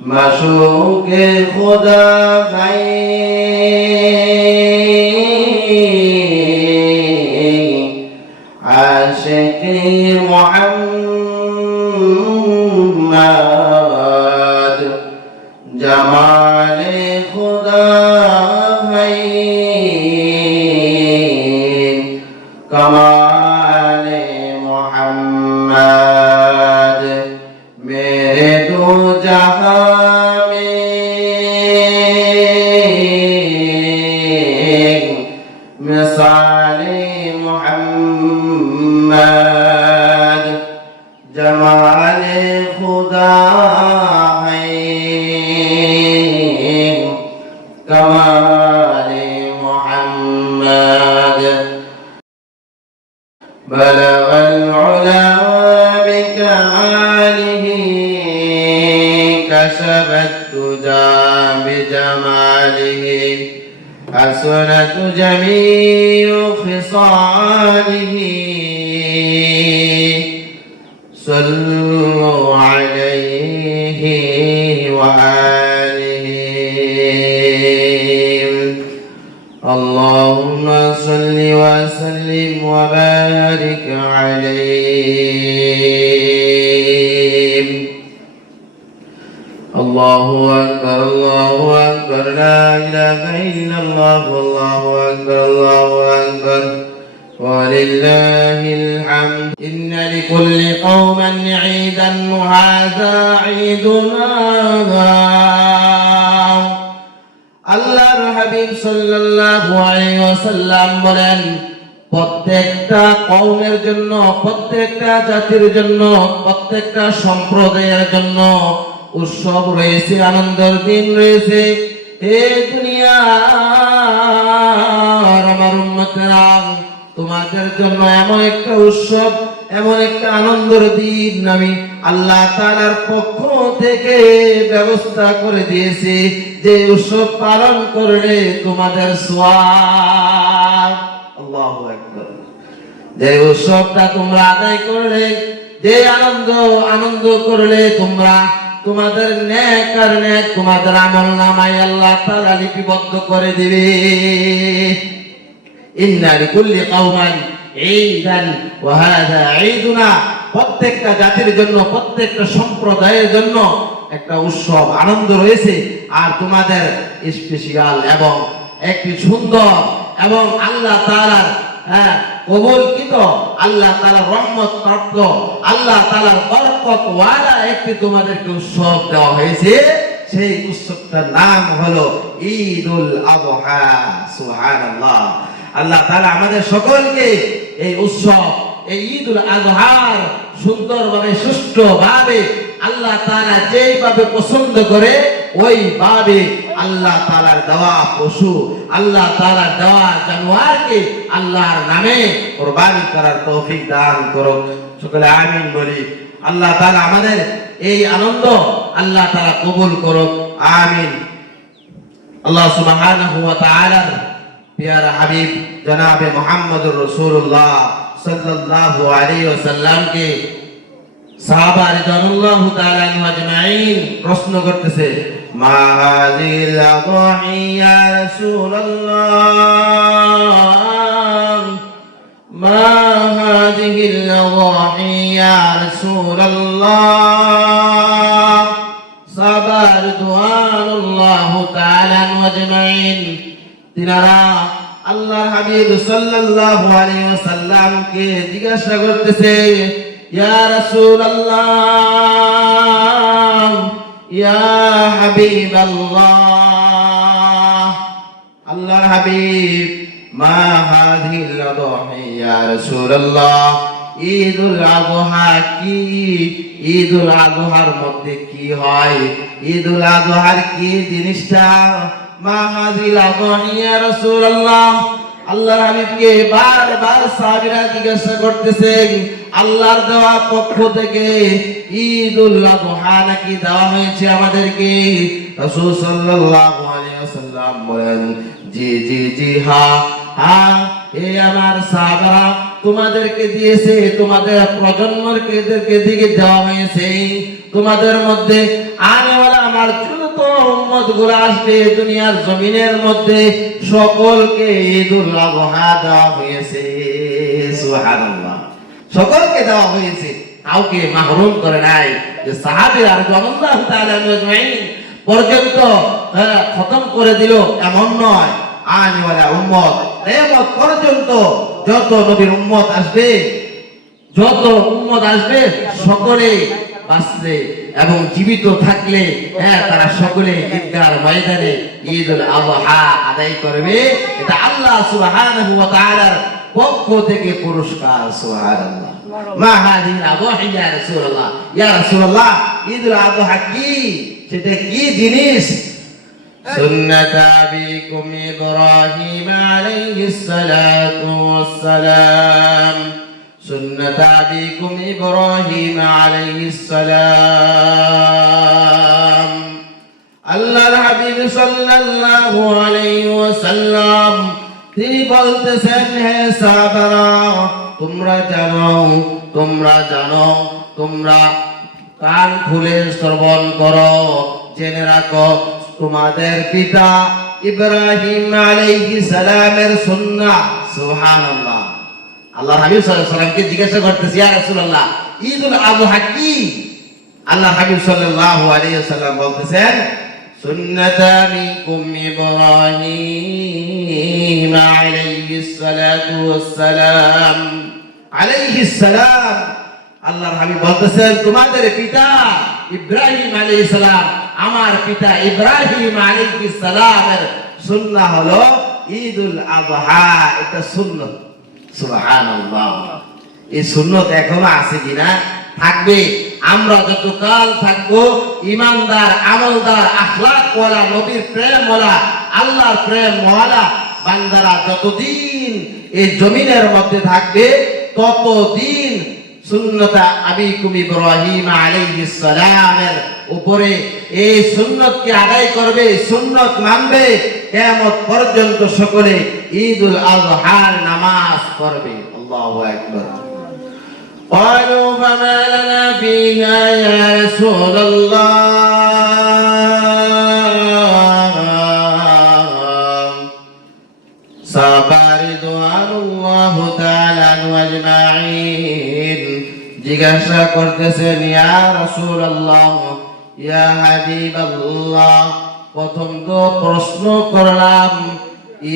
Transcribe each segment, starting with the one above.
मशूक़ खुदा है आशिक़ मोहम्मद जमाल खुदा है कमाल मोहम्मद मेरे दो जहां में मिसाल मोहम्मद जमाल खुदा है कमाल मोहम्मद बलग العلا بكماله كشف الدجى بجماله حسنت جميع خصاله صلوا عليه وآله اللهم صل وسلم وبارك عليه الله أكبر الله أكبر لا إله إلا الله والله أكبر الله أكبر ولله الحمد إن لكل قوم عيدا وهذا عيدنا আল্লাহর হাবিব সাল্লাল্লাহু আলাইহি ওয়াসাল্লাম বলেন প্রত্যেকটা কওমের জন্য প্রত্যেকটা জাতির জন্য প্রত্যেকটা সম্প্রদায়ের জন্য উৎসব রয়েছে আনন্দের দিন রয়েছে এই দুনিয়ার আমার উম্মতেরা তোমাদের জন্য এমন একটা উৎসব এমন একটা আনন্দের দিন আমি আল্লাহ তাআলার পক্ষ থেকে ব্যবস্থা করে দিয়েছি যে উৎসব পালন করলে তোমাদের সওয়াব আল্লাহু আকবার যে উৎসবটা তোমরা আদায় করলে যে আনন্দ করলে তোমরা তোমাদের নেক আর নেক তোমাদের আমলনামায় আল্লাহ তাআলা লিপিবদ্ধ করে দিবে ইন্না লিকুল্লি কওমান ঈদান ওয়া হাযা ঈদুনা প্রত্যেকটা জাতির জন্য প্রত্যেকটা সম্প্রদায়ের জন্য একটা উৎসব আনন্দ রয়েছে আর তোমাদের স্পেশাল এবং একটি সুন্দর এবং আল্লাহ তাআলার কবুলকৃত আল্লাহ তাআলার রহমত প্রাপ্ত আল্লাহ তাআলার বরকত ওয়ালা একটি তোমাদেরকে উৎসব দেওয়া হয়েছে সেই উৎসবটার নাম হলো ঈদুল আযহা সুবহানাল্লাহ আল্লাহ তাআলা আমাদের সকলকে এই উৎসব এই ঈদুল আযহার সুন্দরভাবে সুষ্ঠুভাবে আল্লাহ তাআলা যেইভাবে পছন্দ করে ওইভাবে আল্লাহ তাআলার দেওয়া পশু আল্লাহ তাআলার দেওয়া জানোয়ারকে আল্লাহর নামে কুরবানি করার তৌফিক দান করুন সকলে আমিন বলি আল্লাহ তাআলা আমাদের এই আনন্দ আল্লাহ তাআলা কবুল করুন আমিন আল্লাহ সুবহানাহু ওয়া তাআলার प्यारा हबीब जनाब मुहम्मदुर रसूलुल्लाह सल्लल्लाहु अलैहि वसल्लम के साहबा रिदवानुल्लाहु ताआला अन्हुम अजमाइन प्रश्न करतेছে मा हाजिल अज़ही या रसूलल्लाह मा हाजिल अज़ही या रसूलल्लाह साहबा रिदवानुल्लाहु ताआला अन्हुम अजमाइन তিনারা আল্লাহর হাবিব সাল্লাল্লাহু আলাইহি ওয়াসাল্লাম কে জিজ্ঞাসা করতেছে ইয়া রাসূলুল্লাহ ইয়া হাবিবাল্লাহ আল্লাহর হাবিব মা হাযিল আযহি ইয়া রাসূলুল্লাহ ঈদুল আযহা কি ঈদুল আযহার মধ্যে কি হয় ঈদুল আযহার কি জিনিসটা মা হাযিল আযহি ইয়া রাসূলুল্লাহ আল্লাহর হাবিবকে বারবার সাহাবীরা জিজ্ঞাসা করতেছেন আল্লাহর দেওয়া পক্ষ থেকে ঈদুল আযহা নাকি দেওয়া হয়েছে আমাদেরকে রাসূল সাল্লাল্লাহু আলাইহি ওয়াসাল্লাম বলেন জি জি জি হ্যাঁ এই আমার সাহাবারা তোমাদেরকে দিয়েছে তোমাদের প্রজন্মকে দিকে দেওয়া হয়েছে তোমাদের মধ্যে আনেওয়ালা আমার যত উম্মত গুলো আসবে দুনিয়ার জমিনের মধ্যে সকলকে ঈদুল আযহা দেওয়া হয়েছে। সুবহানাল্লাহ, সকলকে দেওয়া হয়েছে, কাউকে মাহরুম করে নাই। যে সাহাবীরা রাদিয়াল্লাহু তাআলা আজমাইন পর্যন্ত খতম করে দিল এমন নয়। আনেওয়ালা উম্মত কিয়ামত পর্যন্ত যত নবীর উম্মত আসবে, যত উম্মত আসবে সকলে বাঁচলে এবং জীবিত থাকলে তারা সকলে ঈদগার ময়দানে ঈদুল আযহা আদায় করবে। এটা আল্লাহ সুবহানাহু ওয়া তাআলার পক্ষ থেকে পুরস্কার। সুবহানাল্লাহ। মা হাদিল আযহা ইয়া রাসূলুল্লাহ, ইয়া রাসূলুল্লাহ ঈদুল আযহা কি, সেটা কি জিনিস? সুন্নাত আবিকুম ইব্রাহিম আলাইহিস সালাতু ওয়াস সালাম, সুন্নাত আবিকুম ইব্রাহিম আলাইহিস সালাম। আল্লাহর হাবিব সাল্লাল্লাহু আলাইহি ওয়াসাল্লাম তিনি বলতেছেন, হে সাহাবারা তোমরা জানো, তোমরা কান খুলে শ্রবণ করো, জেনে রাখো তোমাদের পিতা ইব্রাহিম আলাইহিস সালামের সুন্নাহ। সুবহানাল্লাহ। আল্লাহর হাবিব সাল্লাল্লাহু আলাইহি ওয়াসাল্লামকে জিজ্ঞাসা করতেছি, ইয়া রাসূলুল্লাহ ঈদুল আযহা কি? আল্লাহর হাবিব সাল্লাল্লাহু আলাইহি ওয়াসাল্লাম বলতেছেন, সুন্নাত আবিকুম ইব্রাহিম আলাইহিস সালাতু ওয়াস সালাম, আলাইহিস সালাম। আল্লাহর হাবিব বলতেছেন তোমাদের পিতা ইব্রাহিম আলাইহিস সালাম, আমার পিতা ইব্রাহিম আলাইহিস সালামের সুন্নাহ হলো ঈদুল আযহা। এটা সুন্নাত। সুবহানাল্লাহ। এই সুন্নাত এখনো আছে কিনা? থাকবে। আমরা যতকাল থাকবো ঈমানদার, আমলদার, আখলাকওয়ালা, নবীর প্রেমওয়ালা, আল্লাহর প্রেমওয়ালা বান্দারা যতদিন এই জমিনের মধ্যে থাকবে ততদিন সুন্নাত আবিকুম ইব্রাহিম আলাইহিস সালামের উপরে এই সুন্নতকে আদায় করবে, সুন্নত মানবে, কিয়ামত পর্যন্ত সকলে ঈদুল আযহার নামাজ পড়বে। আল্লাহু আকবার। قالوا فما لنا فيها يا رسول الله صحابة رضوان الله تعالى عنهم أجمعين জিজ্ঞাসা করতেছেন, ইয়া রাসূলুল্লাহ, ইয়া হাবিবাল্লাহ, প্রথম তো প্রশ্ন করলাম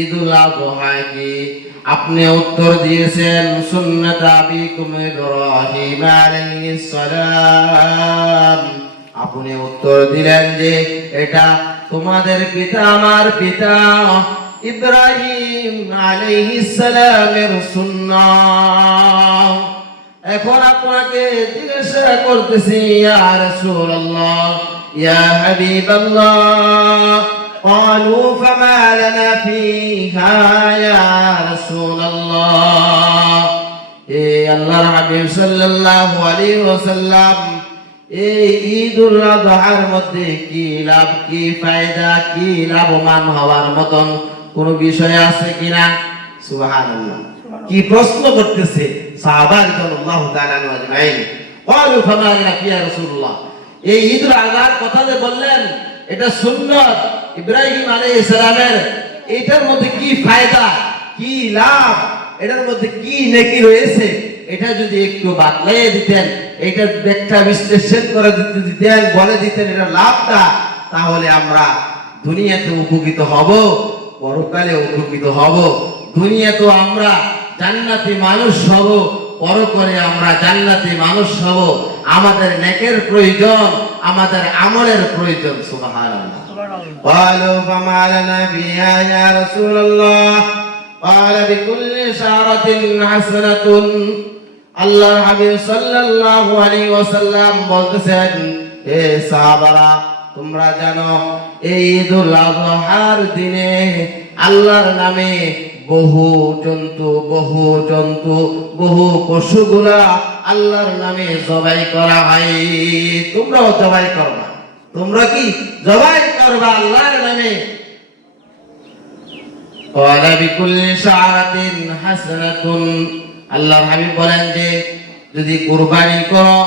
ঈদুল আযহা কি? আপনি উত্তর দিয়েছেন সুন্নাত আবিকুম ইব্রাহিম আলাইহিস সালাম। আপনি উত্তর দিলেন যে এটা তোমাদের পিতা আমার পিতা ইব্রাহিম আলাইহিস সালামের সুন্নাহ। এখন আপনাকে জিজ্ঞাসা করতেছি, ইয়া রাসূলুল্লাহ, ইয়া হাবিবাল্লাহ, قالوا فما لنا فيها يا رسول الله। আল্লাহর হাবিব সাল্লাল্লাহু আলাইহি ওয়াসাল্লাম এই ঈদুল আযহার মধ্যে কি লাভ, কি ফায়দা, কি লাভবান হওয়ার মতন কোন বিষয় আছে কিনা? সুবহানাল্লাহ। কি প্রশ্ন করতেছে সাহাবা রাদিয়াল্লাহু তাআলা আজমাইন। قالوا فما لنا فيها يا رسول الله। এই ঈদুল আযহার কথা যে বললেন এটা সুন্নাত ইব্রাহিম আলাইহিস সালামের, এটার মধ্যে কি ফায়দা, কি লাভ, এটার মধ্যে কি নেকি রয়েছে, এটা যদি একটু বাতলাইয়ে দিতেন, এটা ব্যাখ্যা বিশ্লেষণ করে দিতেন, বলে দিতেন এটা লাভটা, তাহলে আমরা দুনিয়াতে উপকৃত হব, পরকালে উপকৃত হব। দুনিয়াতে আমরা জান্নাতি মানুষ হব, পরকালে আমরা জান্নাতি মানুষ হব। আমাদের নেকের প্রয়োজন, আমাদের আমলের প্রয়োজন। সুবহানাল্লাহ। قالوا فما لنا فيها يا رسول الله قال بكل شعرة حسنة। আল্লাহর হাবিব সাল্লাল্লাহু আলাইহি ওয়াসাল্লাম বলতেছেন, হে সাহাবারা তোমরা জানো এই ঈদুল আযহার দিনে আল্লাহর নামে বহু জন্তু বহু পশুগুলা আল্লাহর নামে জবাই করা হয়। তোমরাও জবাই করবা। তোমরা কি জবাই করবা আল্লাহর নামে? ক্বালা বিকুল্লি শাআরাতিন হাসানাতুন। আল্লাহর হাবিব বলেন যে যদি কুরবানি করো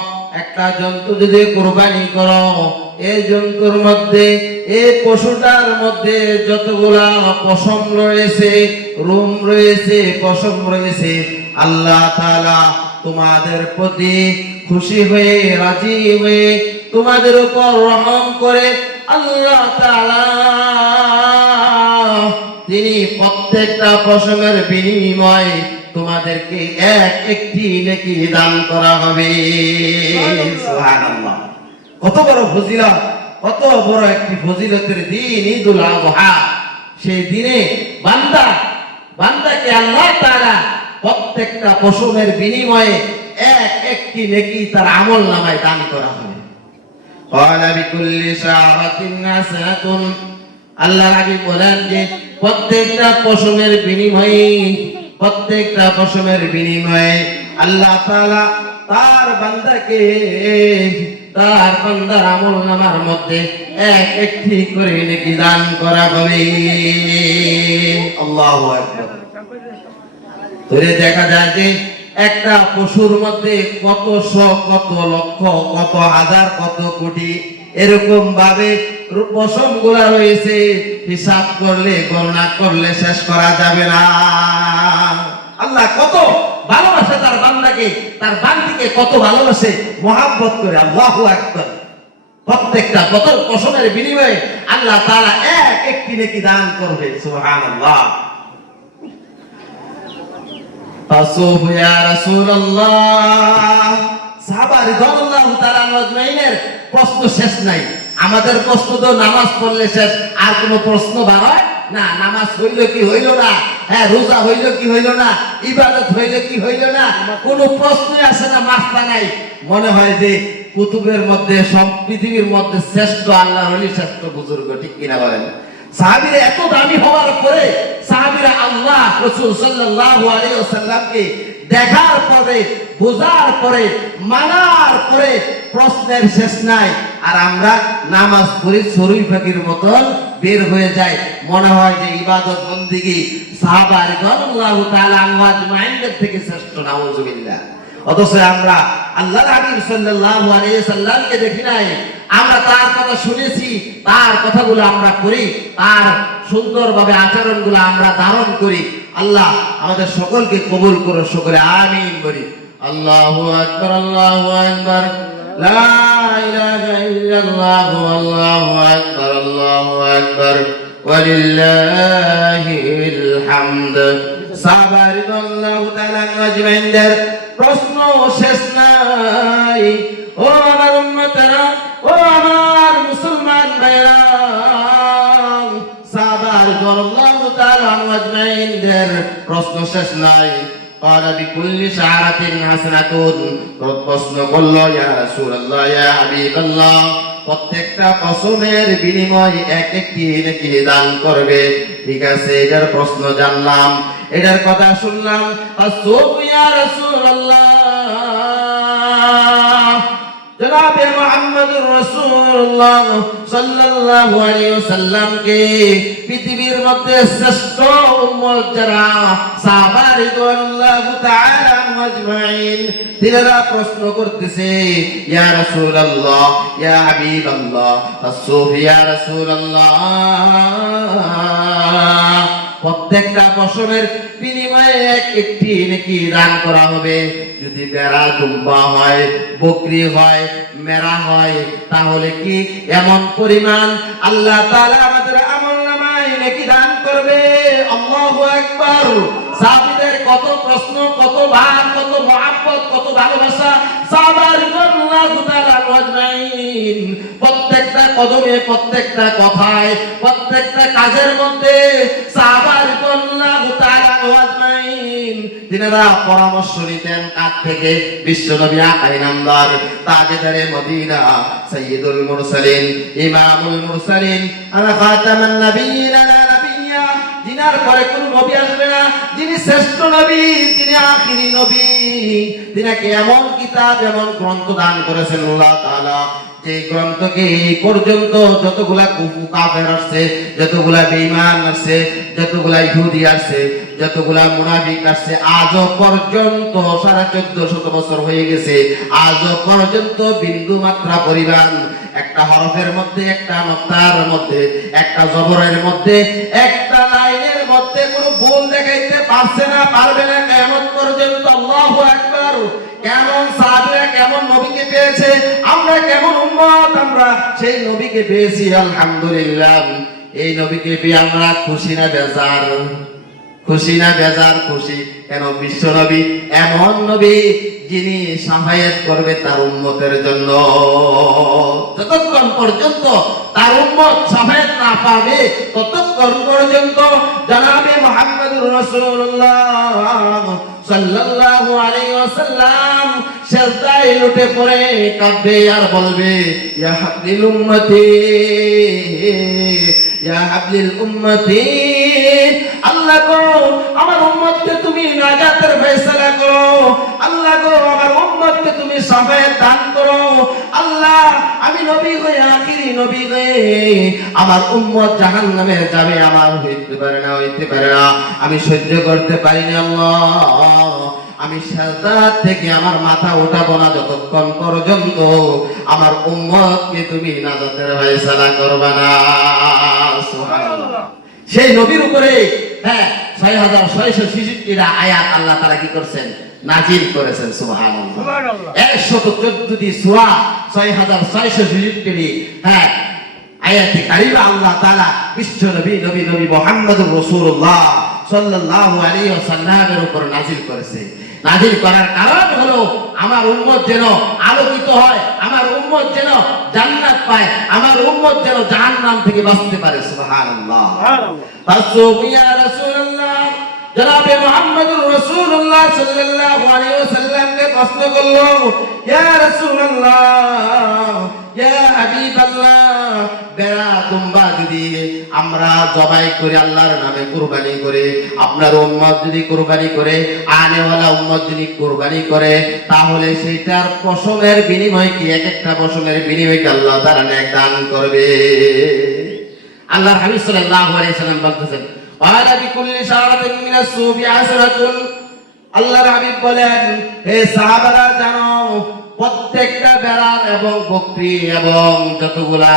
একটা জন্তু যদি কুরবানি করো, এই জন্তুর মধ্যে, এই পশুটার মধ্যে যতগুলা পশম রয়েছে, রুম রয়েছে, পশম রয়েছে, আল্লাহ তাআলা তোমাদের প্রতি খুশি হয়ে, রাজি হয়ে, তোমাদের উপর রহম করে আল্লাহ তাআলা তিনি প্রত্যেকটা পশমের বিনিময়ে তোমাদেরকে একটি নেকি দান করা হবে। সুবহানাল্লাহ, কত বড় ফজিলত, কত বড় একটি ফজিলতের দিন ঈদুল আযহা। সেই দিনে বান্দাকে আল্লাহ তাআলা প্রত্যেকটা পশমের বিনিময়ে একটি নেকি তার আমলনামায় দান করা হবে। ক্বালা বিকুল্লি শাআরাতিন হাসানাতুন, আল্লাহ রাবি বলেন যে প্রত্যেকটা পশমের বিনিময়ে আল্লাহ তাআলা তার বান্দার আমলনামার মধ্যে একটি করে নেকি দান করা হবে। আল্লাহু আকবার। তোরে দেখা যায় যে একটা পশুর মধ্যে কত শো, কত লক্ষ, কত হাজার, কত কোটি এরকম ভাবে পশম গুলা রয়েছে, হিসাব করলে, গণনা করলে শেষ করা যাবে না। আল্লাহ কত ভালোবাসে তার বান্দাকে, তার বান্দিকে কত ভালোবাসে, মহাব্বত করে। আল্লাহু আকবার। প্রত্যেকটা পশমের বিনিময়ে আল্লাহ তাআলা একটি নেকি দান করবে। সুবহানাল্লাহ। ফাসুফ ইয়া রাসূলুল্লাহ, সাহাবা রাদিয়াল্লাহু তাআলা আজমাইনের প্রশ্ন শেষ নাই। আমাদের প্রশ্ন তো নামাজ পড়লে শেষ, আর কোনো প্রশ্ন বার হয় না। নামাজ হইল কি হইল না, হ্যাঁ রোজা হইল কি হইল না, ইবাদত হইল কি হইল না, কোনো প্রশ্নই আসে না, মাস্তা নাই। মনে হয় যে কুতুবের মধ্যে, সব পৃথিবীর মধ্যে শ্রেষ্ঠ আল্লাহর ওলি, শ্রেষ্ঠ বুজুর্গ, ঠিক কিনা বলেন? সাহাবীরা এত দামি হওয়ার পরে, সাহাবীরা আল্লাহ রাসূল সাল্লাল্লাহু আলাইহি ওয়াসাল্লামকে দেখার পরে, বোঝার পরে, মানার পরে প্রশ্নের শেষ নাই। আর আমরা নামাজ পড়ি চড়ুই পাখির মতন বের হয়ে যায়। মনে হয় যে ইবাদত বন্দেগী সাহাবা রাদিয়াল্লাহু তাআলা আজমাইনদের থেকে শ্রেষ্ঠ। নাউযুবিল্লাহ। অথচ আমরা আল্লাহর হাবিব সাল্লাল্লাহু আলাইহি ওয়াসাল্লামকে দেখি নাই, আমরা তার কথা শুনেছি, তার কথাগুলো আমরা করি, তার সুন্দরভাবে আচরণগুলো আমরা ধারণ করি। আল্লাহ আমাদের সকলকে কবুল করুন, সকলে আমিন বলি। আল্লাহু আকবার, আল্লাহু আকবার, লা ইলাহা ইল্লাল্লাহ, আল্লাহু আকবার, আল্লাহু আকবার, ওয়ালিল্লাহিল হামদ। সাহাবা রাদিয়াল্লাহু তাআলা আজমাইনদের প্রশ্ন শেষ নাই। ও আমার উম্মতেরা, ও আমার মুসলমান ভাইরা, সাহাবা রাদিয়াল্লাহু তাআলা আজমাইনদের প্রশ্ন শেষ নাই। ক্বালা বিকুল্লি শাআরাতিন হাসানাতুন, প্রশ্ন করল ইয়া রাসূলুল্লাহ, ইয়া হাবিবাল্লাহ, প্রত্যেকটা পশমের বিনিময়ে একটি নেকি দান করবে। ঠিক আছে, এটার প্রশ্ন জানলাম, এটার কথা শুনলাম। আসুফ ইয়া রাসূলুল্লাহ, জনাবে মুহাম্মদুর রাসূলুল্লাহ সাল্লাল্লাহু আলাইহি ওয়াসাল্লামকে পৃথিবীর মধ্যে শ্রেষ্ঠ উম্মত যারা সাহাবা রাদিয়াল্লাহু তাআলা আজমাইন, তিনারা প্রশ্ন করতেছে, ইয়া রাসূলুল্লাহ, ইয়া হাবিবাল্লাহ, আসুফ ইয়া রাসূলুল্লাহ, প্রত্যেকটা পশমের বিনিময়ে একটি নেকি দান করা হবে। যদি বেড়া, দুম্বা হয়, বকরি হয়, মেরা হয়, তাহলে কি এমন পরিমাণ আল্লাহ তাআলা আমাদের আমলনামায় নেকি দান করবে? আল্লাহু আকবার। সাহাবীদের কত প্রশ্ন, কত ভাব, কত মহব্বত, কত ভালোবাসা। সাহাবা রাদিয়াল্লাহু তাআলা আজমাইন প্রত্যেকটা কদমে, প্রত্যেকটা কথায়, প্রত্যেকটা কাজের মধ্যে সাহাবা রাদিয়াল্লাহু তাআলা আজমাইন তিনারা পরামর্শ নিতেন কার থেকে? বিশ্বনবী আকাই নামদার, তাজদারে মদিনা, সাইয়্যিদুল মুরসালিন, ইমামুল মুরসালিন, আনা খাতামান নবিয়্যিন লা নাবিয়্যা, যিনি তিনার পরে কোন নবী আসবে না, যিনি শ্রেষ্ঠ নবী, তিনি আখিরি নবী। তিনাকে এমন কিতাব, এমন গ্রন্থ দান করেছেন আল্লাহ তাআলা, যে গ্রন্থকে এই পর্যন্ত যতগুলা কাফের আসছে, যতগুলা বেঈমান আসছে, যতগুলা ইহুদি আসছে, যতগুলা মুনাফিক আসছে, আজও পর্যন্ত 1450 বছর হয়ে গেছে, আজও পর্যন্ত বিন্দু মাত্রা পরিমাণ একটা হরফের মধ্যে, একটা নক্তার মধ্যে, একটা জবরের মধ্যে, একটা লাইনের মধ্যে কোনো ভুল দেখাইতে পারছে না, পারবে না কিয়ামত পর্যন্ত। আল্লাহু আকবার। কেমন সাহাবীরা কেমন নবীকে পেয়েছে, আমরা কেমন উম্মত, আমরা সেই নবীকে পেয়েছি আলহামদুলিল্লাহ। এই নবীকে পেয়ে আমরা খুশি না বেজার? খুশি না বেজার? খুশি। কেন? বিশ্ব নবী এমন নবী যিনি শাফায়াত করবে তার উম্মতের জন্য। যতক্ষণ পর্যন্ত তার উম্মত শাফায়াত না পাবে, ততক্ষণ পর্যন্ত জনাবে মুহাম্মদুর রাসূলুল্লাহ সাল্লাল্লাহু আলাইহি ওয়াসাল্লাম সিজদায় লুটে পড়ে কাঁদবে আর বলবে, ইয়া হাবলিল উম্মতি, ইয়া হাবলিল উম্মতি, আল্লাহ গো আমার উম্মতকে তুমি নাজাতের ফয়সালা করো, আল্লাহ গো আমার উম্মতকে তুমি শাফায়াত দান করো, আল্লাহ আমি নবী হয়ে, আখিরি নবী হয়ে আমার উম্মত জাহান্নামে যাবে, আমার হইতে পারে না, হইতে পারে না, আমি সহ্য করতে পারি না আল্লাহ, আমি সাজদা থেকে আমার মাথা উঠাবো না যতক্ষণ পর্যন্ত আমার উম্মতকে তুমি নাজাতের ফয়সালা করবে না। সুবহানাল্লাহ। সেই নবীর উপরে 6666টা আয়াত আল্লাহ তাআলা কি করেছেন? নাজিল করেছেন। সুবহানাল্লাহ। 114টি সূরা, 6666টি আয়াতে কারিমা আল্লাহ তাআলা বিশ্ব নবী মুহাম্মদুর রাসূলুল্লাহ সাল্লাল্লাহু আলাইহি ওয়াসাল্লামের উপর নাজিল করেছে। নাজিল করার কারণ হলো আমার উম্মত যেন আলোকিত হয়, আমার উম্মত যেন জান্নাত পায়, আমার উম্মত যেন জাহান্নাম থেকে বাঁচতে পারে। সুবহানাল্লাহ। সুবহানাল্লাহ। ইয়া রাসূলুল্লাহ, জনাবে মুহাম্মদুর রাসূলুল্লাহ সাল্লাল্লাহু আলাইহি ওয়াসাল্লামকে প্রশ্ন করলো, ইয়া রাসূলুল্লাহ, ইয়া হাবিবাল্লাহ, বেড়া দুম্বা যদি আমরা জবাই করে আল্লাহর নামে কুরবানি করে, আপনার উম্মত যদি কুরবানি করে, আনেওয়ালা উম্মত যদি কুরবানি করে, তাহলে সেটার পশমের বিনিময় কি, এক একটা পশমের বিনিময় কি আল্লাহ তাআলা নেক দান করবে? আল্লাহর হাবিব সাল্লাল্লাহু আলাইহি ওয়াসাল্লাম বলতেছেন, ওয়ালা বিকুল্লি শারাতিন মিনাস সুবি আসরাতুন। আল্লাহর হাবিব বলেন, হে সাহাবারা জানো, প্রত্যেকটা বেড়ার এবং বকরি এবং যতগুলা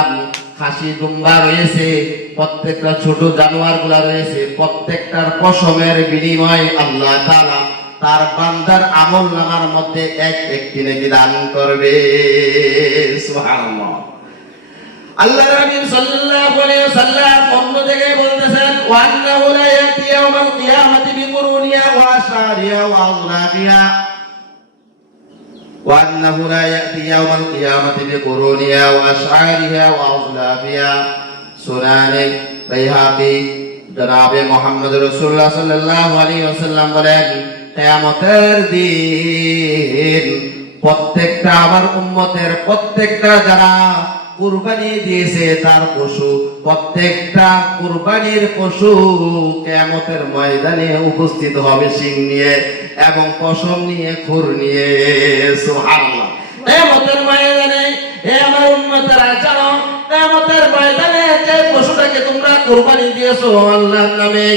খাসি দুম্বা রয়েছে, প্রত্যেকটা ছোট জানোয়ার গুলা রয়েছে, প্রত্যেকটার পশমের বিনিময় আল্লাহ তাআলা তার বান্দার আমলনামার মধ্যে এক একটি নেকি দান করবে। সুবহানাল্লাহ। আল্লাহর হাবিব সাল্লাল্লাহু আলাইহি ওয়াসাল্লাম অন্য জায়গায় বলতেছেন, ওয়া আন্নাহু লা ইয়াতি ইয়াউমাল কিয়ামাতি বিকুরুনিয়া ওয়া আশারিয়া ওয়া আযলাফিয়া, ওয়া আন্নাহু লা ইয়াতি ইয়াউমাল কিয়ামাতি বিকুরুনিয়া ওয়া আশারিয়া ওয়া আযলাফিয়া। সুনানে বাইহাকি জনাবে মুহাম্মদ রাসূলুল্লাহ সাল্লাল্লাহু আলাইহি ওয়াসাল্লাম বলেন, কিয়ামতের দিন প্রত্যেকটা আমার উম্মতের প্রত্যেকটা যারা কুরবানি দিয়েছে তার পশু, প্রত্যেকটা কুরবানির পশু কিয়ামতের ময়দানে উপস্থিত হবে শিং নিয়ে এবং পশম নিয়ে, খুর নিয়ে। সুবহানাল্লাহ। কিয়ামতের ময়দানে হে আমার উম্মতেরা জানো, কিয়ামতের ময়দানে যে পশুটাকে তোমরা কুরবানি দিয়েছো আল্লাহর নামে,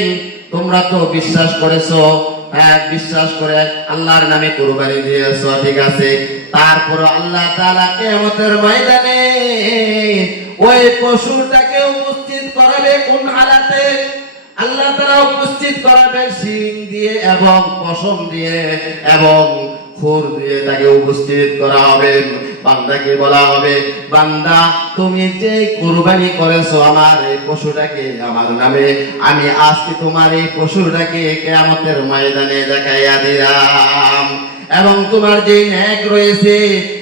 তোমরা তো বিশ্বাস করেছো, বিশ্বাস করে আল্লাহর নামে কুরবানি দিয়েছো, ঠিক আছে, তারপর আল্লাহ তাআলা কিয়ামতের ময়দানে ওই পশুটাকে উপস্থিত করাবে কোন হালাতে? আল্লাহ তাআলা উপস্থিত করাবে শিং দিয়ে এবং পশম দিয়ে এবং খুর দিয়ে তাকে উপস্থিত করা হবে। বান্দাকে বলা হবে, বান্দা তুমি যে কুরবানি করেছো আমার এই পশুটাকে আমার নামে, আমি আজকে তোমার এই পশুটাকে কিয়ামতের ময়দানে দেখাইয়া দিলাম, এবং তোমার যে নেক রয়েছে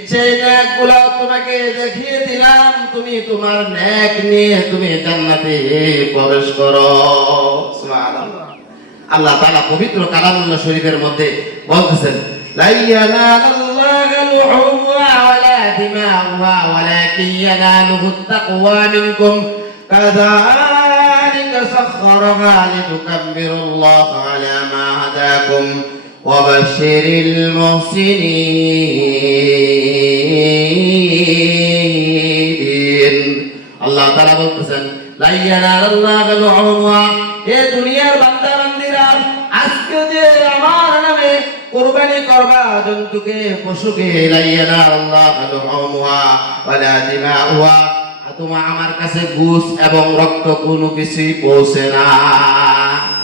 সেই নেকগুলো তোমাকে দেখিয়ে দিলাম, তুমি তোমার নেক নিয়ে তুমি জান্নাতে প্রবেশ করো। সুবহানাল্লাহ। আল্লাহ তাআলা পবিত্র কালামুল্লাহ শরীফের মধ্যে বলতেছেন, লা ইয়ানালাল্লাহু লুহুমুহা ওয়ালা দিমাউহা ওয়ালাকিন ইয়ানালুহুত তাকওয়া মিনকুম কাযালিকা سخرها لتكبروا الله على ما هداكم وبشر المحسنين আল্লাহ তাআলা বলতেছেন লা ইয়ানাল্লাহু লুহুমুহা এ দুনিয়ার বান্দা বান্দীরা আজকে যে আমার নামে কুরবানি করবা জন্তুকে পশুকে লা ইয়ানাল্লাহু লুহুমুহা ওয়ালা দিমাউহা তোমার আমার কাছে গোশ এবং রক্ত কোনো কিছুই পৌঁছে না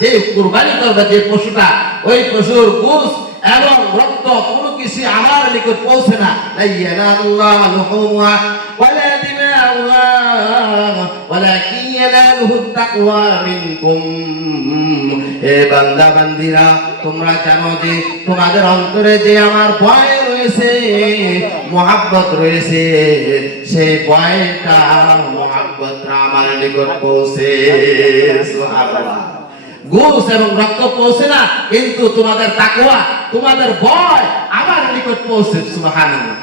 যে কুরবানি করবে যে পশুটা ওই পশুর গোশ এবং রক্ত কোনো কিছু আমার নিকট পৌঁছে না লা ইয়ানাল্লাহু লুহুমুহা ওয়ালা দিমাউহা ওয়ালাকিন ইয়ানালুহু তাকওয়া মিনকুম হে বান্দা বান্দীরা তোমরা জানো যে তোমাদের অন্তরে যে আমার ভয় রয়েছে মহব্বত রয়েছে সেই ভয়টা মহব্বতটা আমার নিকট পৌঁছে সুবহানাল্লাহ গোশ এবং রক্ত পৌঁছে না কিন্তু তোমাদের তাকওয়া তোমাদের ভয় আমার নিকট পৌঁছে সুবহানাল্লাহ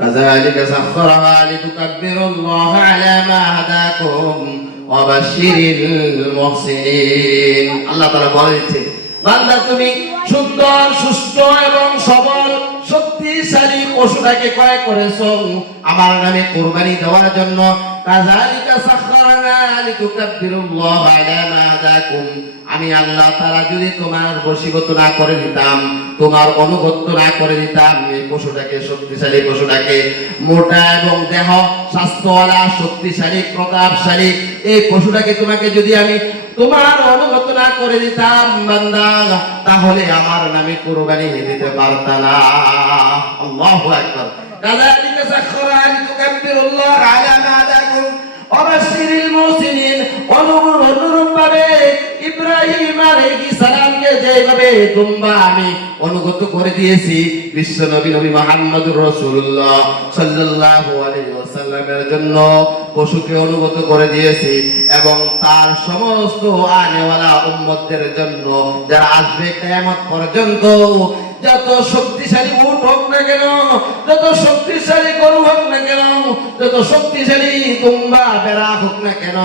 كذلك سخرها لتكبروا الله على ما هداكم وبشر المحسنين আল্লাহ তাআলা বলেছে বান্দা তুমি সুন্দর সুস্থ এবং সবল শক্তিশালী পশুটাকে ক্রয় করেছো আমার নামে কুরবানি দেওয়ার জন্য কাযালিকা সাখখারনা লিতুকাব্বিরুল্লাহ আলা মা হাদাকুম আমি আল্লাহ তাআলা যদি তোমার বশীভূত না করে দিতাম তোমার অনুগত না করে দিতাম এই পশুটাকে শক্তিশালী পশুটাকে মোটা এবং দেহ স্বাস্থ্যওয়ালা শক্তিশালী প্রতাপশালী এই পশুটাকে তোমাকে যদি আমি তোমার অনুগত না করে দিতাম বান্দা তাহলে আমার নামে কুরবানি দিতে পারতা না আল্লাহু আকবার কাযালিকা সাখখারনা লিতুকাব্বিরুল্লাহ আলা মা হাদাকুম ওয়া বাশশিরিল মুহসিনিন অনুরূপভাবে ইব্রাহিম আলাইহিস সালামকে যেভাবে তোমরা আমি অনুগত করে দিয়েছি বিশ্ব নবী মুহাম্মদুর রাসূলুল্লাহ সাল্লাল্লাহু আলাইহি ওয়াসাল্লামের জন্য পশুকে অনুগত করে দিয়েছি এবং তার সমস্ত আনেওয়ালা উম্মতদের জন্য যারা আসবে কিয়ামত পর্যন্ত যত শক্তিশালী উট হোক না কেন যত শক্তিশালী গরু হোক না কেন যত শক্তিশালী দুম্বা বেড়া হোক না কেন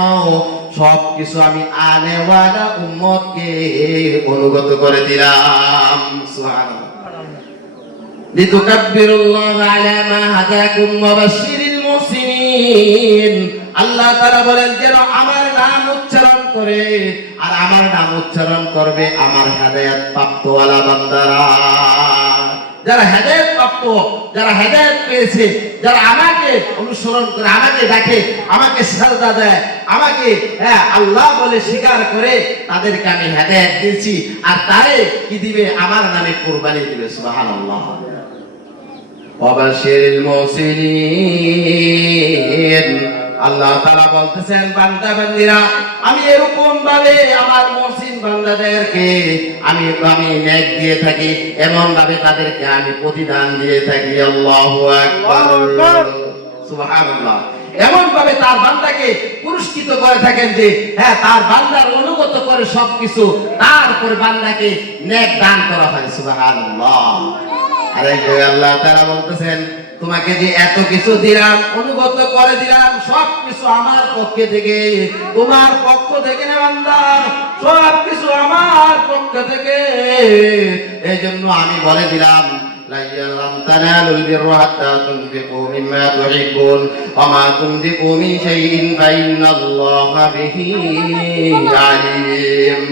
সবকিছু আমি আনেওয়ালা উম্মতকে অনুগত করে দিলাম সুবহানাল্লাহ লিতুকাব্বিরুল্লাহ আলা মা হাদাকুম ওয়া বাশশিরিল মুহসিনিন আল্লাহ তাআলা বলেন যেন আমার নাম উচ্চারণ করে আর আমার নাম উচ্চারণ করবে আমার হেদায়েত প্রাপ্তওয়ালা বান্দারা যারা হেদায়েত প্রাপ্ত যারা হেদায়েত পেয়েছে যারা আমাকে অনুসরণ করে আমাকে ডাকে আমাকে সাজদা দেয় আমাকে আল্লাহ বলে স্বীকার করে তাদেরকে আমি হেদায়েত দিয়েছি আর তারে কি দিবে আমার নামে কুরবানি দিবে সুবহানাল্লাহ ওয়া বাশশিরিল মুহসিনিন আল্লাহ তাআলা বলতেছেন বান্দা বান্দীরা আমি এরকম ভাবে আমার মুহসিন বান্দাদেরকে আমি নেক দিয়ে থাকি এমন ভাবে তাদেরকে আমি প্রতিদান দিয়ে থাকি আল্লাহু আকবার সুবহানাল্লাহ এমন ভাবে তার বান্দাকে পুরস্কৃত করে থাকেন যে তার বান্দার অনুগত করে সবকিছু তারপর বান্দাকে নেক দান করা হয় সুবহানাল্লাহ আরে আল্লাহ তাআলা বলতেছেন তোমাকে যে এত কিছু দিলাম অনুগত করে দিলাম সবকিছু আমার পক্ষ থেকে তোমার পক্ষ থেকে না বান্দা সবকিছু আমার পক্ষ থেকে এইজন্য আমি বলে দিলাম লান তানালুল বিররা হাত্তা তুনফিকু মিম্মা তুহিব্বুন ওয়া মা তুনফিকু মিন শাইইন ফাইন্নাল্লাহা বিহি আলিম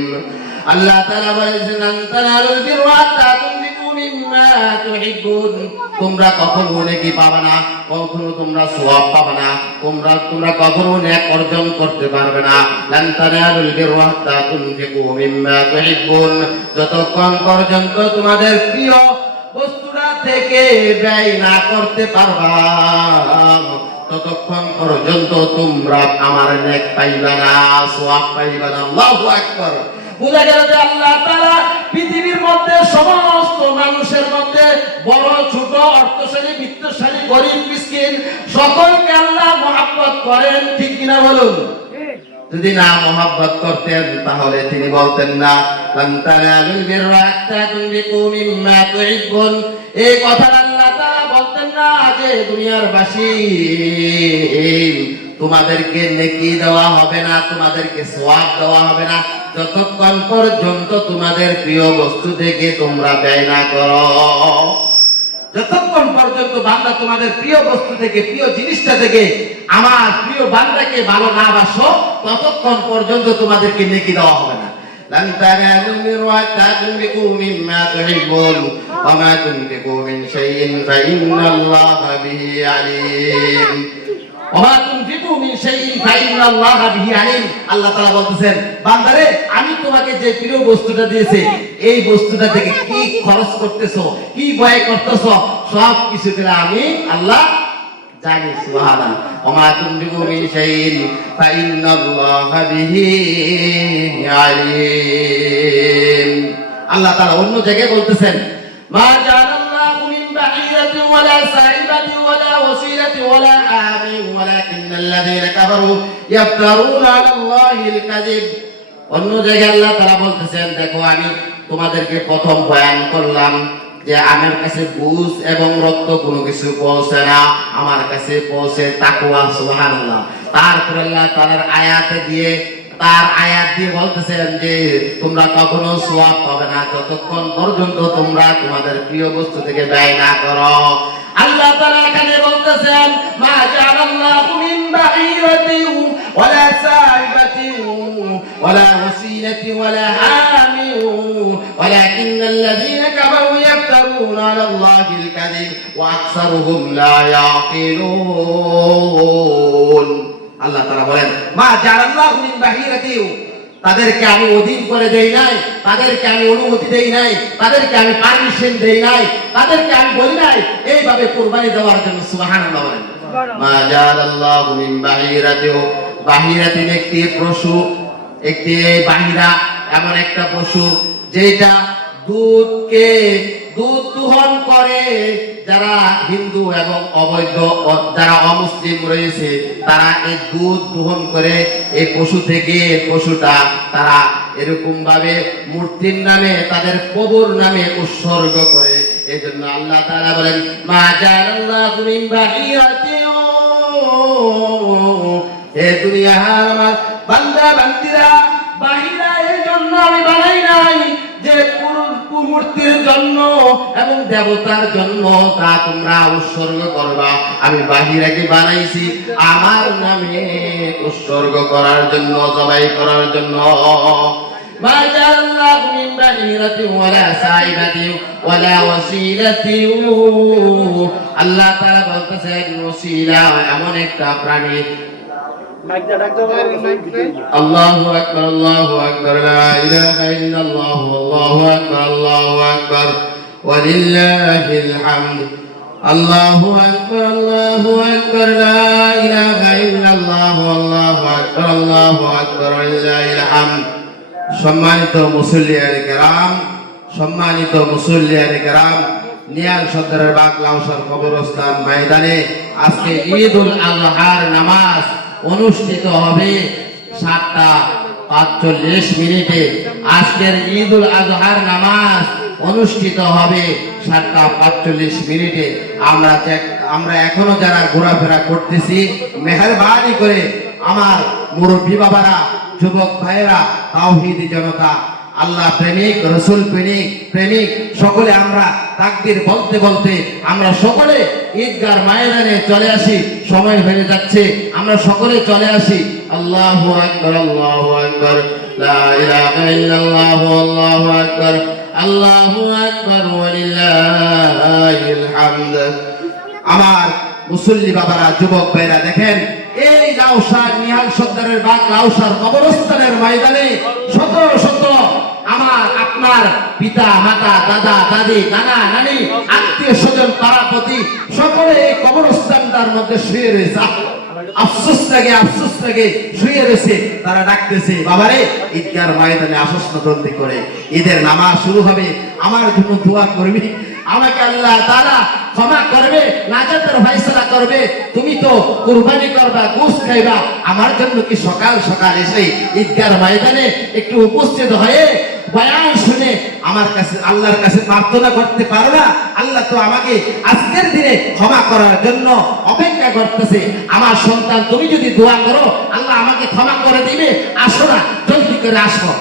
আল্লাহ তাআলা বলেছেন লান তানালুল বিররা হাত্তা তুনফিকু মিম্মা তুহিব্বুন তোমরা কখনো নেকি পাবে না কখনো তোমরা সওয়াব পাবে না তোমরা কখনো নেক অর্জন করতে পারবে না লান তানালুল বিররা হাত্তা তুনফিকু মিম্মা তুহিব্বুন যতক্ষণ পর্যন্ত তোমাদের প্রিয় বস্তুটা থেকে ব্যয় না করতে পারবা ততক্ষণ পর্যন্ত তোমরা আমার নেক পাইবা না সওয়াব পাইবা না আল্লাহু আকবার বুঝা গেল যে আল্লাহ তাআলা পৃথিবীর মধ্যে সমস্ত মানুষের মধ্যে বড় ছোট অর্থশালী বিত্তশালী গরীব মিসকিন সকলকে আল্লাহ মহব্বত করেন ঠিক কিনা বলুন যদি না মহব্বত করতেন তাহলে তিনি বলতেন না লান তানালুল বিররা হাত্তা তুনফিকু মিম্মা তুহিব্বুন এই কথা আল্লাহ তাআলা বলতেন না যে দুনিয়ার বাসী তোমাদেরকে নেকি দেওয়া হবে না, তোমাদেরকে সওয়াব দেওয়া হবে না যতক্ষণ পর্যন্ত তোমাদের প্রিয় বস্তু থেকে তোমরা ব্যয় না করো। যতক্ষণ পর্যন্ত বান্দা তোমাদের প্রিয় বস্তু থেকে, প্রিয় জিনিসটা থেকে আমার প্রিয় বান্দাকে ভালো না বাসো, ততক্ষণ পর্যন্ত তোমাদেরকে নেকি দেওয়া হবে না। لن تنالوا البر حتى تنفقوا مما تحبون وما تنفقوا من شيء فإن الله به عليم وما تنفقوا من شيء فإن الله به عليم। আল্লাহ তাআলা বলতেছেন, বান্দারে আমি তোমাকে যে প্রিয় বস্তুটা দিয়েছি, এই বস্তুটা থেকে কি খরচ করতেছো, কি ব্যয় করতেছো, সব কিছু থেকে আমি আল্লাহ জানি। সুবহানাল্লাহ। ওমা তুনফিকু মিন শাইইন ফাইন্নাল্লাহা বিহি আলিম। আল্লাহ তাআলা অন্য জায়গায় বলতেছেন, মা জাআলাল্লাহু মিন বাহিরাতিন ওয়ালা সাইবাতিন ওয়ালা ওয়াসিলাতিন ওয়ালা আমিন ওয়ালাকিন্নাল্লাযীনা কাফারু ইয়াফতারুনা আলাল্লাহিল কাযিব। অন্য জায়গায় আল্লাহ তাআলা বলতেছেন, দেখো আমি তোমাদেরকে প্রথম বয়ান করলাম যে আমার কাছে বুঝ এবং রক্ত কোনো কিছু পৌঁছে না, আমার কাছে পৌঁছে তাকওয়া। সুবহানাল্লাহ। তারপর আল্লাহ তাআলার আয়াতে দিয়ে, তার আয়াত দিয়ে বলতেছেন যে তোমরা কখনো সওয়াব পাবে না যতক্ষণ পর্যন্ত তোমরা তোমাদের প্রিয় বস্তু থেকে ব্যয় না করো। আল্লাহ তাআলা এখানে বলতেছেন, মা জাআলাল্লাহু মিন বাহিরাতিন ওয়ালা সাইবাতিন ওয়ালা ওয়াসিলাতিন ওয়ালা হামিন ওয়ালাকিন্নাল্লাযীনা কাফারু ইয়াফতারুনা আলাল্লাহিল কাযিব ওয়া আকসারুহুম লা ইয়াকিলুন। আল্লাহ তাআলা বলেন, মা জাআলাল্লাহু মিন বাহিরাতিন, তাদেরকে আমি অধীন করে দেই নাই, তাদেরকে আমি অনুমতি দেই নাই, তাদেরকে আমি পারমিশন দেই নাই, তাদেরকে আমি বলি নাই এইভাবে কুরবানি দেওয়ার জন্য। সুবহানাল্লাহ বলেন। মা জাআলাল্লাহু মিন বাহিরাতিন, বাহিরাতিন একটি পশু, একটি বাহিরা এমন একটা পশু যেটা দুধ দোহন করে। যারা হিন্দু এবং অবৈধ, যারা অমুসলিম রয়েছে, তারা এই দুধ দোহন করে এই পশু থেকে, পশুটা তারা এরকম ভাবে মূর্তির নামে, তাদের প্রভুর নামে উৎসর্গ করে। এই জন্য আল্লাহ তাআলা বলেন, মা জাআলাল্লাহু মিন বাহিরাতিন, হে দুনিয়ার আমার বান্দা বান্দিরা, বাহিরা এই জন্য আমি বানাই নাই যে মূর্তির জন্য এবং দেবতার জন্য তা তোমরা উৎসর্গ করবা। আমি বাহিরাকে বানাইছি আমার নামে উৎসর্গ করার জন্য, জবাই করার জন্য। মা জাআলাল্লাহু মিন বাহিরাতিন ওয়ালা সাইবাতিন ওয়ালা ওয়াসিলাতিন। আল্লাহ তাআলা বলতেছেন, ওসিলা এমন একটা প্রাণী। আল্লাহু আকবার, আল্লাহু আকবার, লা ইলাহা ইল্লাল্লাহ, আল্লাহু আকবার, আল্লাহু আকবার, ওয়ালিল্লাহিল হামদ। আল্লাহু আকবার, আল্লাহু আকবার, লা ইলাহা ইল্লাল্লাহ, আল্লাহু আকবার, আল্লাহু আকবার, ওয়ালিল্লাহিল হামদ। সম্মানিত মুসল্লিয়ানে কেরাম, সম্মানিত মুসল্লিয়ানে কেরাম, নিয়াল সদরের বাগ লাউসার কবরস্থান ময়দানে আজকে ঈদুল আজহার নামাজ অনুষ্ঠিত হবে 7:45 আজকের ঈদুল আজহার নামাজ অনুষ্ঠিত হবে 7:45। আমরা এখনো যারা ঘোরাফেরা করতেছি, মেহেরবানি করে আমার মুরব্বী বাবারা, যুবক ভাইয়েরা, তাওহীদি জনতা, আল্লাহ প্রেমিক, রসুল প্রেমিক সকলে আমরা তাকবীর বলতে বলতে আমরা সকলে ঈদগার ময়দানে চলে আসি। সময় হয়ে যাচ্ছে, আমরা সকলে চলে আসি। আল্লাহু আকবার, আল্লাহু আকবার, লা ইলাহা ইল্লাল্লাহ, আল্লাহু আকবার, আল্লাহু আকবার, ওয়ালিল্লাহিল হামদ। আমার মুসল্লি বাবারা, যুবক ভাইরা, দেখেন এই লাউসার নিহাল সর্দারের বাগ লাউসার কবরস্থানের ময়দানে শত শত আমার আপনার পিতা মাতা, দাদা দাদি, নানা নানি, আত্মীয় স্বজন, পাড়াপতি সকলে এই কবরস্থানটার মধ্যে শুয়ে রয়েছে। আফসোস লাগে শুয়ে রয়েছে। তারা ডাকতেছে, বাবারে ঈদগার ময়দানে আসস না জলদি করে, ঈদের নামাজ শুরু হবে, আমার জন্য দোয়া করবি, আমাকে আল্লাহ তাআলা ক্ষমা করবে, নাজাতের ফয়সালা করবে, তুমি তো কুরবানি করবা, গোশত খাইবা, আমার জন্য কি সকাল সকাল এসে ঈদগার ময়দানে একটু উপস্থিত হয়ে বয়ান শুনে আমার কাছে আল্লাহর কাছে প্রার্থনা করতে পারো না? আল্লাহ তো আমাকে আজকের দিনে ক্ষমা করার জন্য অপেক্ষা করতেছে। আমার সন্তান, তুমি যদি দোয়া করো আল্লাহ আমাকে ক্ষমা করে দিবে। আসো না, জলদি করে আসো।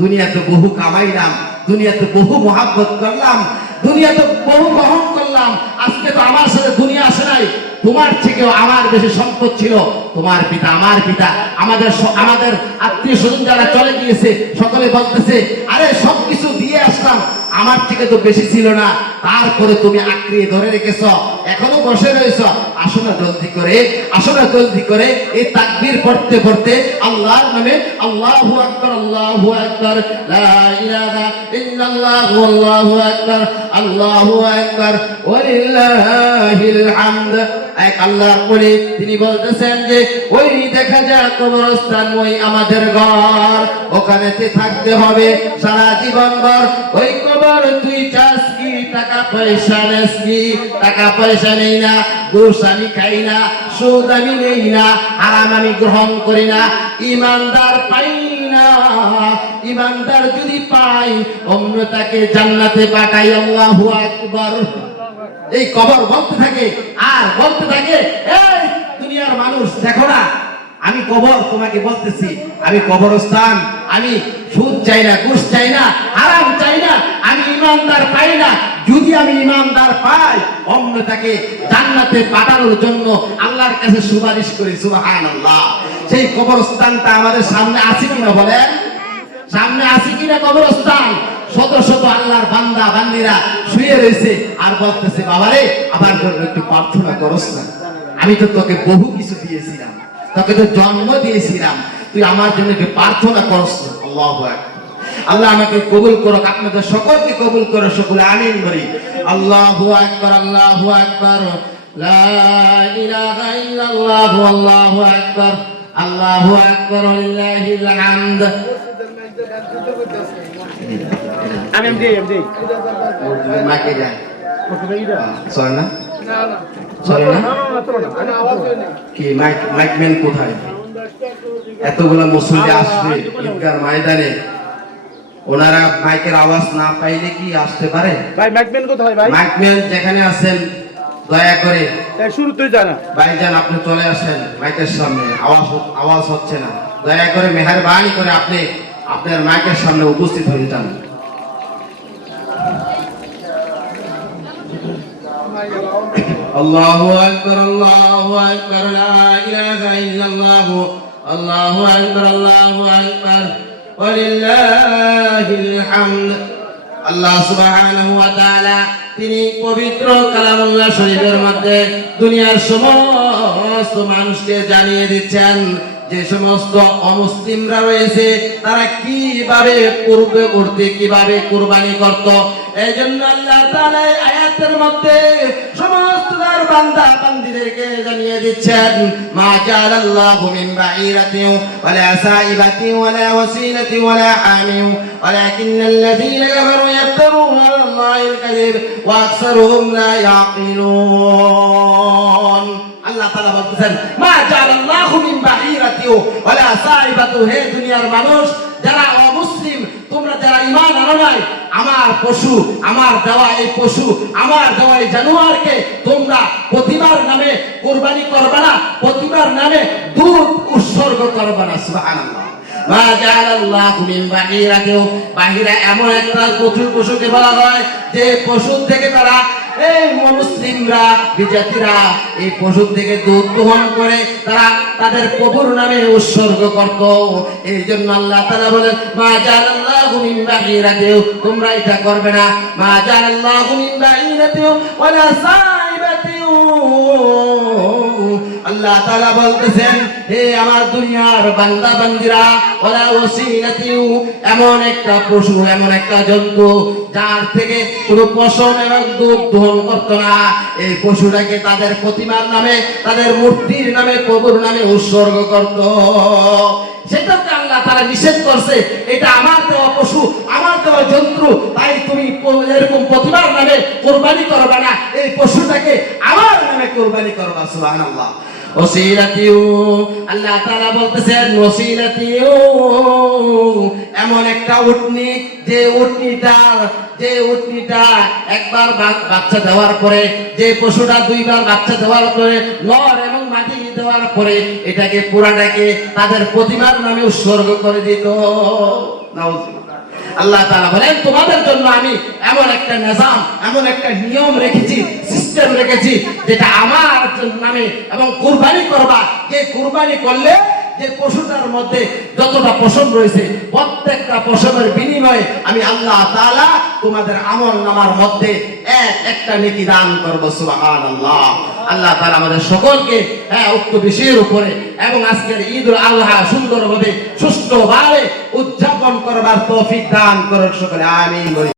দুনিয়াতে বহু কামাইলাম, দুনিয়াতে বহু মহাব্বত করলাম, দুনিয়াতে বহু গ্রহণ করলাম, আজকে তো আমার সাথে দুনিয়া আসে নাই। তোমার থেকেও আমার বেশি সম্পদ ছিল। তোমার পিতা, আমার পিতা, আমাদের আত্মীয় স্বজন যারা চলে গিয়েছে সকলে বলতেছে, আরে সবকিছু দিয়ে আসলাম, আমার থেকে তো বেশি ছিল না, তারপরে তুমি আঁকড়িয়ে ধরে রেখেছ, এখনো বসে রয়েছ। আসো না জলদি করে, আসো না জলদি করে। এই তাকবীর পড়তে পড়তে আল্লাহর নামে আল্লাহু আকবার, আল্লাহু আকবার, লা ইলাহা ইল্লাল্লাহু, আল্লাহু আকবার, আল্লাহু আকবার, ওয়ালিল্লাহিল হামদ। এক আল্লাহর ওলি তিনি বলতেছেন যে ওই দেখা যায় কবরস্থান, ওই আমাদের ঘর, ওখানেতে থাকতে হবে সারা জীবনভর। ওই কবর তুই চাস কি, টাকা পয়সা নেস কি? টাকা পয়সা নেই না, ঘুষ আমি খাই না, সুদ আমি নেই না, হারাম আমি গ্রহণ করি না, ইমানদার পাই না। ইমানদার যদি পাই অন্য তাকে জান্নাতে পাঠাই। আল্লাহু আকবার। এই কবর বলতে থাকে আর বলতে থাকে, এই দুনিয়ার মানুষ দেখো না, আমি কবর তোমাকে বলতেছি, আমি কবরস্থান, আমি সুদ চাই না, ঘুষ চাই না, হারাম চাই না, আমি ইমানদার পাই না। যদি আমি ইমানদার পাই অন্য তাকে জান্নাতে পাঠানোর জন্য আল্লাহর কাছে সুপারিশ করি। সুবহানাল্লাহ। সেই কবরস্থানটা আমাদের সামনে আছে কিনা বলেন? সামনে আছে কিনা কবরস্থান? শত শত আল্লাহর বান্দা বান্দিরা শুয়ে রয়েছে আর বলতেছে, বাবারে আমার জন্য একটু প্রার্থনা করস না, আমি তো তোকে বহু কিছু দিয়েছিলাম, তোকে তো জন্ম দিয়েছিলাম, তুই আমার জন্য একটু প্রার্থনা করস না। আল্লাহু আকবার। আল্লাহ আমাকে কবুল করুক, আপনাদের সকলকে কবুল করো, সকলে আমিন বলি। আল্লাহু আকবার, আল্লাহু আকবার, লা ইলাহা ইল্লাল্লাহ, আল্লাহু আকবার, আল্লাহু আকবার, লিল্লাহিল হামদ। আমি মাকে যাই চলে না, চলে না কি? মাইকম্যান কোথায়? এতগুলো মুসল্লি আসবে ঈদগাহ ময়দানে, ওনারা মাইকের আওয়াজ না পাইলে কি আসতে পারে? ভাই মাইকম্যান কোথায়? ভাই মাইকম্যান যেখানে আছেন দয়া করে শুরুতেই জানা ভাইজান আপনি চলে আসেন মাইকের সামনে। আওয়াজ হচ্ছে না, দয়া করে মেহেরবানি করে আপনি আপনার মাইকের সামনে উপস্থিত হয়ে যান। আল্লাহু আকবার, আল্লাহু আকবার, লা ইলাহা ইল্লাল্লাহ, আল্লাহু আকবার, আল্লাহু আকবার, ওয়ালিল্লাহিল হামদ। আল্লাহ সুবহানাহু ওয়া তাআলা তিনি পবিত্র কালামুল্লাহ শরীফের মধ্যে দুনিয়ার সমস্ত মানুষকে জানিয়ে দিচ্ছেন যে সমস্ত অমুসলিমরা রয়েছে তারা কিভাবে পূর্ববর্তী কিভাবে কুরবানি করত। এই জন্য আল্লাহ তাআলা আয়াতের মধ্যে সমস্ত তার বান্দা বান্দীদেরকে জানিয়ে দিচ্ছেন, মা জাআলাল্লাহু মিন বাঈরাতিন ওয়ালা সাইবাতিন ওয়ালা ওয়াসিলাতিন ওয়ালা হামিন ওয়ালাকিন্নাল্লাযীনা কাফারু ইয়াফতারুনা আলাল্লাহিল কাযিব ওয়া আকসারুহুম লা ইয়াকিলুন। আল্লাহ তাআলা বলতেছেন, মা জাআলাল্লাহু মিন বাঈরাতিন ওয়ালা সাইবাতিন, হে দুনিয়ার মানুষ যারা অমুসলিম, তোমরা যারা ঈমান আনো নাই, আমার পশু, আমার দেওয়া এই পশু, আমার দেওয়া এই জানোয়ারকে তোমরা প্রতিমার নামে কুরবানি করবে না, প্রতিমার নামে দুধ উৎসর্গ করবে না। সুবহানাল্লাহ। মা জাআলাল্লাহু মিন বাঈরাতিন, বাহিরা এমন একটা পশুকে বলা হয় যে পশু থেকে তারা এই মুসলিমরা বিজাতিরা এই পশু থেকে দুধ দহন করে তারা তাদের প্রভুর নামে উৎসর্গ করত। এই জন্য আল্লাহ তাআলা বলেন, মা জাআলাল্লাহু মিন বাঈরাতিন, তোমরা এটা করবে না। মা জাআলাল্লাহু মিন বাঈরাতিন ওয়ালা সাইবাতিন, আল্লাহ তাআলা বলতেছেন, হে আমার দুনিয়ার বান্দা বান্দীরা, ওয়ালা ওয়াসিলাতিন, এমন একটা পশু, এমন একটা জন্তু যার থেকে কোনো পশম এবং দুধ দহন করতো না, এই পশুটাকে তাদের প্রতিমার নামে, তাদের মূর্তির নামে, প্রভুর নামে উৎসর্গ করত। সেটাকে আল্লাহ তাআলা নিষেধ করছে, এটা আমার দেওয়া পশু, আমার দেওয়া জন্তু, তাই তুমি এরকম প্রতিমার নামে কুরবানি করবে না, এই পশুটাকে আমার নামে কুরবানি করবা। সুবহানাল্লাহ। ওসিলাতিউ, আল্লাহ তাআলা বলতেছেন ওসিলাতিউ, এমন একটা উটনি যে উটনিটা একবার বাচ্চা দেওয়ার পরে, যে পশুটা দুইবার বাচ্চা দেওয়ার পরে, নর এবং মাদি দেওয়ার পরে এটাকে পুরাটাকে তাদের প্রতিমার নামে উৎসর্গ করে দিত। নাউজুবিল্লাহ। আল্লাহ তাআলা বলেন তোমাদের জন্য আমি এমন একটা নিজাম, এমন একটা নিয়ম রেখেছি, সিস্টেম রেখেছি, যেটা আমার নামে, এবং কুরবানি করবা, যে কুরবানি করলে যে পশুটার মধ্যে যতটা পশম রয়েছে প্রত্যেকটা পশমের বিনিময়ে আমি আল্লাহ তাআলা তোমাদের আমলনামার মধ্যে একটা নেকি দান করব। সুবহানাল্লাহ। আল্লাহ তাআলা আমাদের সকলকে উক্ত বিষয়ের উপরে এবং আজকের ঈদুল আযহা সুন্দরভাবে সুষ্ঠুভাবে উদযাপন করবার তৌফিক দান করুন সকলে, আমিন।